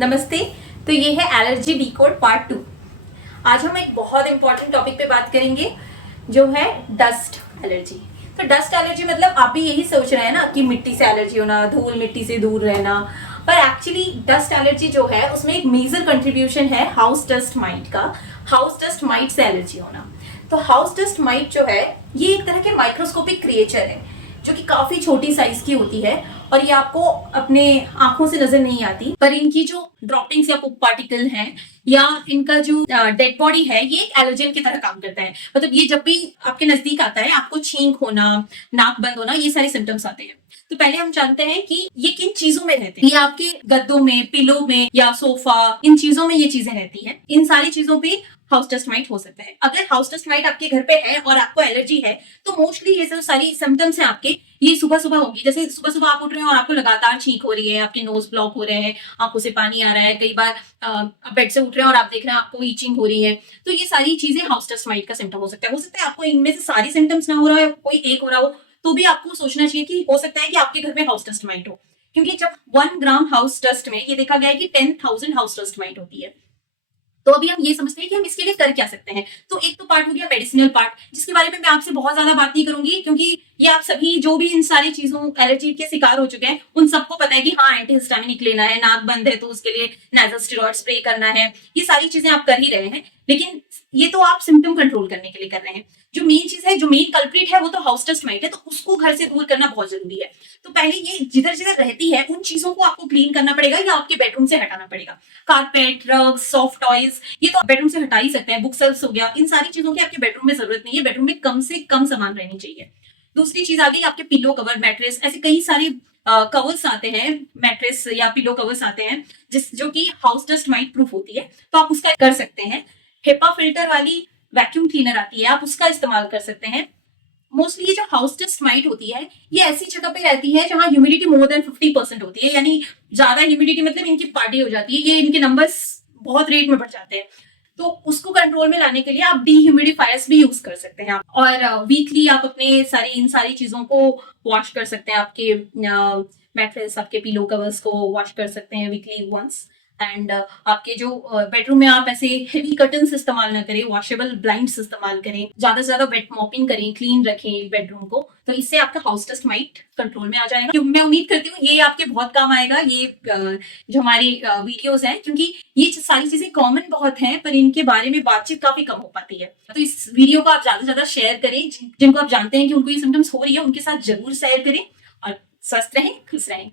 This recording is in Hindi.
नमस्ते। तो ये है एलर्जी डिकोड पार्ट 2। आज हम एक बहुत इंपॉर्टेंट टॉपिक पे बात करेंगे जो है डस्ट एलर्जी। तो डस्ट एलर्जी मतलब आप भी यही सोच रहे हैं ना कि मिट्टी से एलर्जी होना, धूल मिट्टी से दूर रहना, पर एक्चुअली डस्ट एलर्जी जो है उसमें एक मेजर कंट्रीब्यूशन है हाउस डस्ट माइट का। House dust might say allergy होना। तो हाउस डस्ट माइट जो है ये एक तरह के माइक्रोस्कोपिक क्रिएचर है जो कि काफी छोटी साइज की होती है और ये आपको अपने आंखों से नजर नहीं आती, पर इनकी जो ड्रॉपिंग्स या पुप पार्टिकल हैं या इनका जो डेड बॉडी है ये एक एलर्जेन की तरह काम करता है। मतलब ये जब भी आपके नजदीक आता है आपको छींक होना, नाक बंद होना, ये सारे सिम्टम्स आते हैं। तो पहले हम जानते हैं कि ये किन चीजों में रहते हैं। ये आपके गद्दों में, पिलो में या सोफा, इन चीजों में ये चीजें रहती हैं। इन सारी चीजों पे हाउस डस्ट माइट हो सकता है। अगर हाउस डस्ट माइट आपके घर पे है और आपको एलर्जी है तो मोस्टली ये जो सारी सिम्टम्स हैं आपके, ये सुबह सुबह होगी। जैसे सुबह सुबह आप उठ रहे हैं और आपको लगातार छींक हो रही है, आपके नोज ब्लॉक हो रहे हैं, आंखों से पानी आ रहा है, कई बार आप बेड से उठ रहे हैं और आप देख रहे हैं आपको ईचिंग हो रही है। तो ये सारी चीजें हाउस डस्ट माइट का सिम्टम हो सकता है। हो सकता है आपको इनमें से सारी सिम्टम्स ना हो रहा है, कोई एक हो रहा हो, तो भी आपको सोचना चाहिए कि हो सकता है कि आपके घर में हाउस डस्ट माइट हो। क्योंकि जब 1 ग्राम हाउस डस्ट में ये देखा गया है कि 10,000 हाउस डस्ट माइट होती है। तो अभी हम ये समझते हैं कि हम इसके लिए कर क्या सकते हैं। तो एक तो पार्ट हो गया मेडिसिनल पार्ट, जिसके बारे में मैं आपसे बहुत ज्यादा बात नहीं करूंगी क्योंकि ये आप सभी जो भी इन सारी चीजों एलर्जी के शिकार हो चुके हैं उन सबको पता है कि हाँ एंटीहिस्टामिनिक लेना है, नाक बंद है तो उसके लिए नाजल स्टेरॉइड स्प्रे करना है। ये सारी चीजें आप कर ही रहे हैं, लेकिन ये तो आप सिम्टम कंट्रोल करने के लिए कर रहे हैं। जो मेन चीज है, जो मेन कल्प्रिट है वो तो हाउस डस्ट माइट है, तो उसको घर से दूर करना बहुत जरूरी है। तो पहले ये जिधर जिधर रहती है उन चीजों को आपको क्लीन करना पड़ेगा या आपके बेडरूम से हटाना पड़ेगा। कारपेट, रग, सॉफ्ट टॉयज, ये तो बेडरूम से हटा ही सकते हैं। बुक सेल्फ हो गया, इन सारी चीजों की आपके बेडरूम में जरूरत नहीं है। बेडरूम में कम से कम सामान रहनी चाहिए। दूसरी चीज आ गई आपके पिलो कवर, मैट्रेस, ऐसे कई सारे कवर्स आते हैं, मैट्रेस या पिलो कवर्स आते हैं जो कि हाउस डस्ट माइट प्रूफ होती है, तो आप उसका कर सकते हैं। हेपा फिल्टर वाली वैक्यूम क्लीनर आती है, आप उसका इस्तेमाल कर सकते हैं। मोस्टली ये जो हाउस डस्ट माइट होती है ये ऐसी जगह पे रहती है जहां ह्यूमिडिटी मोर देन 50% होती है, यानी ज्यादा ह्यूमिडिटी मतलब इनकी पार्टी हो जाती है, ये इनके नंबर्स बहुत रेट में बढ़ जाते हैं। तो उसको कंट्रोल में लाने के लिए आप डीह्यूमिडिफायर्स भी यूज कर सकते हैं। और वीकली आप अपने इन सारी चीजों को वॉश कर सकते हैं। आपके मैट्रेस, आपके पिलो कवर्स को वॉश कर सकते हैं वीकली वंस। एंड आपके जो बेडरूम में आप ऐसे हेवी कर्टन्स इस्तेमाल ना करें, वॉशेबल ब्लाइंड्स इस्तेमाल करें, ज्यादा से ज्यादा वेट मॉपिंग करें, क्लीन रखें बेडरूम को। तो इससे आपका हाउस डस्ट माइट कंट्रोल में आ जाएगा। मैं उम्मीद करती हूँ ये आपके बहुत काम आएगा, ये जो हमारी वीडियोस हैं, क्योंकि ये सारी चीजें कॉमन बहुत हैं पर इनके बारे में बातचीत काफी कम हो पाती है। तो इस वीडियो को आप ज्यादा से ज्यादा शेयर करें। जिनको आप जानते हैं कि उनको ये सिम्टम्स हो रही है उनके साथ जरूर शेयर करें। और स्वस्थ रहें, खुश रहें।